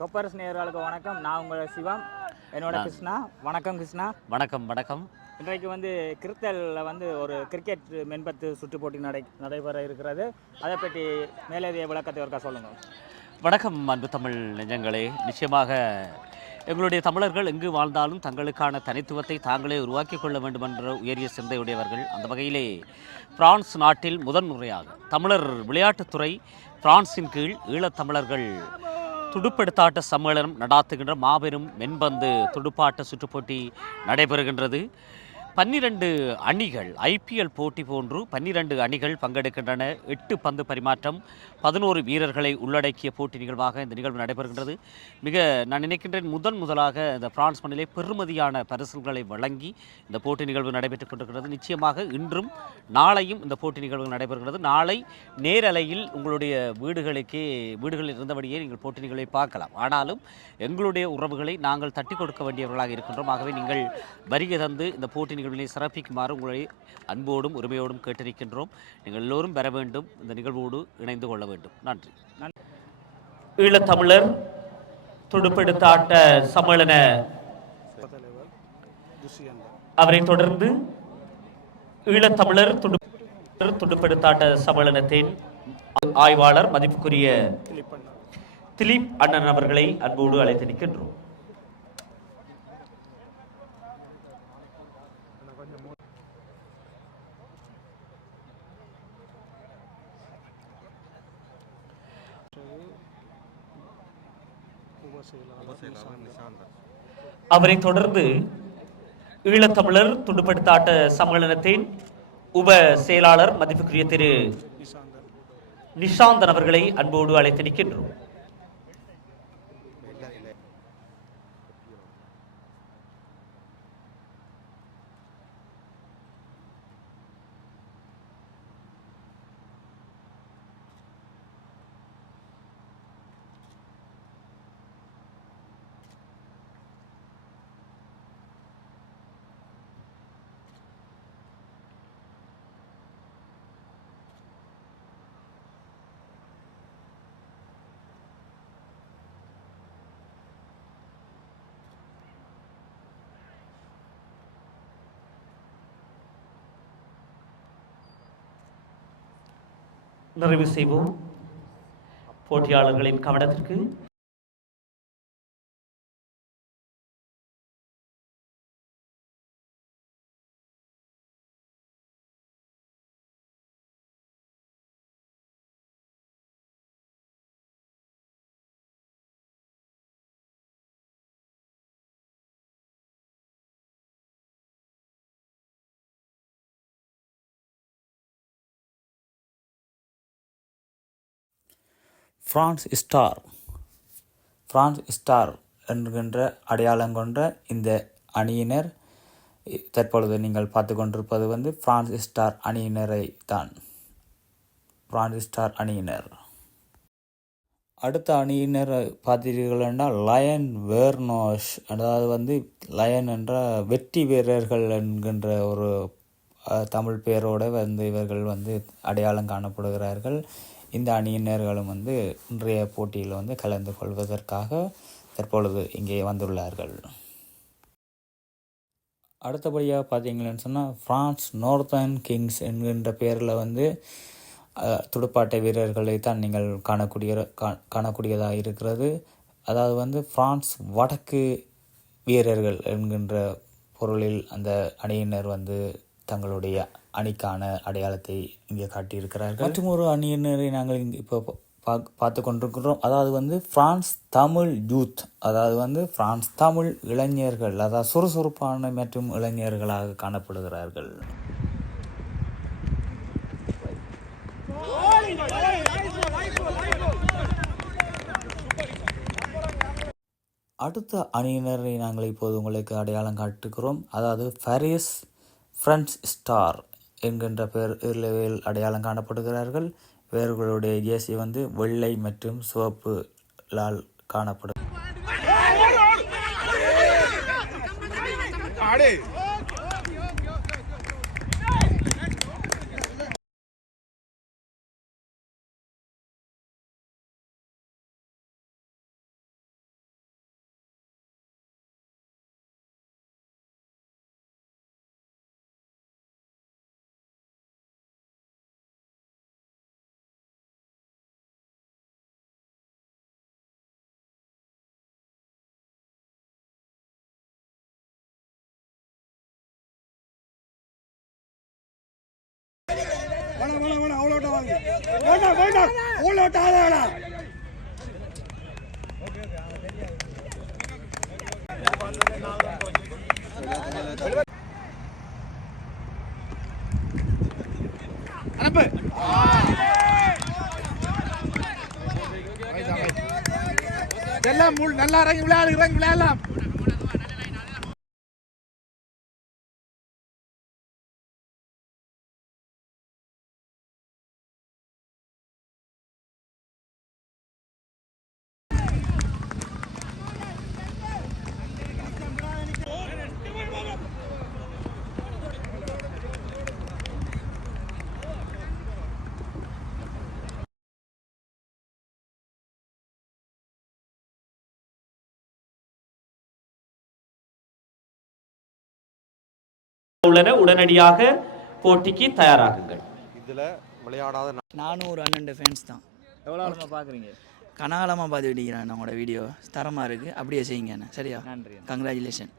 கொப்பரஸ் நேயர்களுக்கு வணக்கம். நான் உங்கள் சிவம் என்னோட கிருஷ்ணா. வணக்கம் கிருஷ்ணா. வணக்கம் வணக்கம். இன்றைக்கு வந்து கிறிஸ்தலில் வந்து ஒரு கிரிக்கெட் மென்பத்து சுற்று போட்டி நடை நடைபெற இருக்கிறது. அதை பற்றி மேலதிக விளக்கத்தை ஒருக்கா சொல்லுங்கள் வணக்கம் அன்பு தமிழ் நெஞ்சங்களே. நிச்சயமாக எங்களுடைய தமிழர்கள் எங்கு வாழ்ந்தாலும் தங்களுக்கான தனித்துவத்தை தாங்களே உருவாக்கிக் கொள்ள வேண்டும் என்ற உயரிய சிந்தையுடையவர்கள். அந்த வகையிலே பிரான்ஸ் நாட்டில் முதன்முறையாக தமிழர் விளையாட்டுத்துறை பிரான்சின் கீழ் ஈழத்தமிழர்கள் துடுப்படுத்தாட்ட சம்மேளனம் நடாத்துகின்ற மாபெரும் மென்பந்து துடுப்பாட்ட சுற்றுப்போட்டி நடைபெறுகின்றது. பன்னிரண்டு அணிகள் ஐபிஎல் போட்டி போன்று பன்னிரண்டு அணிகள் பங்கெடுக்கின்றன. எட்டு பந்து பரிமாற்றம் பதினோரு வீரர்களை உள்ளடக்கிய போட்டி நிகழ்வாக இந்த நிகழ்வு நடைபெறுகின்றது. மிக நான் நினைக்கின்றேன் முதன் முதலாக இந்த பிரான்ஸ் மண்ணிலே பெறுமதியான பரிசுகளை வழங்கி இந்த போட்டி நிகழ்வு நடைபெற்றுக் கொண்டிருக்கிறது. நிச்சயமாக இன்றும் நாளையும் இந்த போட்டி நிகழ்வு நடைபெறுகிறது. நாளை நேரலையில் உங்களுடைய வீடுகளுக்கே வீடுகளில் இருந்தபடியே நீங்கள் போட்டி நிகழ்வை பார்க்கலாம். ஆனாலும் எங்களுடைய உறவுகளை நாங்கள் தட்டி கொடுக்க வேண்டியவர்களாக இருக்கின்றோம். ஆகவே நீங்கள் வருகை தந்து இந்த போட்டி நிகழ்வினை சிறப்பிக்குமாறு உங்களை அன்போடும் உரிமையோடும் கேட்டிருக்கின்றோம். நீங்கள் எல்லோரும் பெற வேண்டும். இந்த நிகழ்வோடு இணைந்து கொள்ள வேண்டும். நன்றி. ஈழத்தமிழர் துடுப்பெடுத்தாட்ட சம்மேளன அவரை தொடர்ந்து ஈழத்தமிழர் துடுப்பு துடுப்பெடுத்தாட்ட சம்மேளனத்தின் ஆய்வாளர் மதிப்புக்குரிய திலீப் அண்ணன் அவர்களை அன்போடு அழைத்து நிற்கின்றோம். அவரை தொடர்ந்து ஈழத்தமிழர் துடுப்படுத்தாட்ட சம்மேளனத்தின் உப செயலாளர் மதிப்புக்குரிய திரு நிஷாந்தன் அவர்களை அன்போடு அழைத்து நிற்கின்றோம். நிறைவு செய்வோம். போட்டியாளர்களின் கவனத்திற்கு பிரான்ஸ் ஸ்டார் பிரான்ஸ் ஸ்டார் என்கின்ற அடையாளம் கொண்ட இந்த அணியினர் தற்பொழுது நீங்கள் பார்த்து கொண்டிருப்பது வந்து பிரான்ஸ் ஸ்டார் அணியினரை தான். பிரான்ஸ் ஸ்டார் அணியினர். அடுத்த அணியினர் பார்த்தீர்கள் என்றால் லயன் வேர்னோஷ் அதாவது வந்து லயன் என்ற வெற்றி வீரர்கள் என்கின்ற ஒரு தமிழ் பேரோடு வந்து இவர்கள் வந்து அடையாளம் காணப்படுகிறார்கள். இந்த அணியினர்களும் வந்து இன்றைய போட்டியில் வந்து கலந்து கொள்வதற்காக தற்பொழுது இங்கே வந்துள்ளார்கள். அடுத்தபடியாக பார்த்தீங்கன்னு சொன்னால் ஃப்ரான்ஸ் நோர்த்தன் கிங்ஸ் என்கின்ற பேரில் வந்து துடுப்பாட்ட வீரர்களை தான் நீங்கள் காணக்கூடிய கா- காணக்கூடியதாக இருக்கிறது. அதாவது வந்து ஃப்ரான்ஸ் வடக்கு வீரர்கள் என்கின்ற பொருளில் அந்த அணியினர் வந்து தங்களுடைய அணிக்கான அடையாளத்தை இங்கே காட்டியிருக்கிறார்கள். மற்றும் ஒரு அணியினரை நாங்கள் இங்கே இப்போ பா- பார்த்து கொண்டிருக்கிறோம் அதாவது வந்து பிரான்ஸ் தமிழ் யூத். அதாவது வந்து பிரான்ஸ் தமிழ் இளைஞர்கள் அதாவது சுறுசுறுப்பான மற்றும் இளைஞர்களாக காணப்படுகிறார்கள். அடுத்த அணியினரை நாங்கள் இப்போது உங்களுக்கு அடையாளம் காட்டுகிறோம். அதாவது ஃபரிஸ் ஃப்ரெண்ட்ஸ் ஸ்டார் என்கின்ற பெயரில் அடையாளம் காணப்படுகிறார்கள். இவர்களுடைய ஜேசி வந்து வெள்ளை மற்றும் சிவப்பு லால் காணப்படும். வேண்டாம் வேண்டாம் ஊழ விட்டாதா அனுப்பு எல்லாம் நல்லா இறங்கி விளையாடு இறங்கி விளையாடலாம். உள்ளன. உடனடியாக போட்டிக்கு தயாராகுங்கள். இதில் விளையாடாத நானும் ஒரு அண்ணன் ஃபேன்ஸ் தான். எவ்வளோ ஆழமாக பார்க்குறீங்க? கனாலமாக பார்த்து விடிக்கிறேன் நம்மளோட வீடியோ தரமாக இருக்குது அப்படியே செய்யுங்க சரியா? நன்றி கங்க்ராச்சுலேஷன்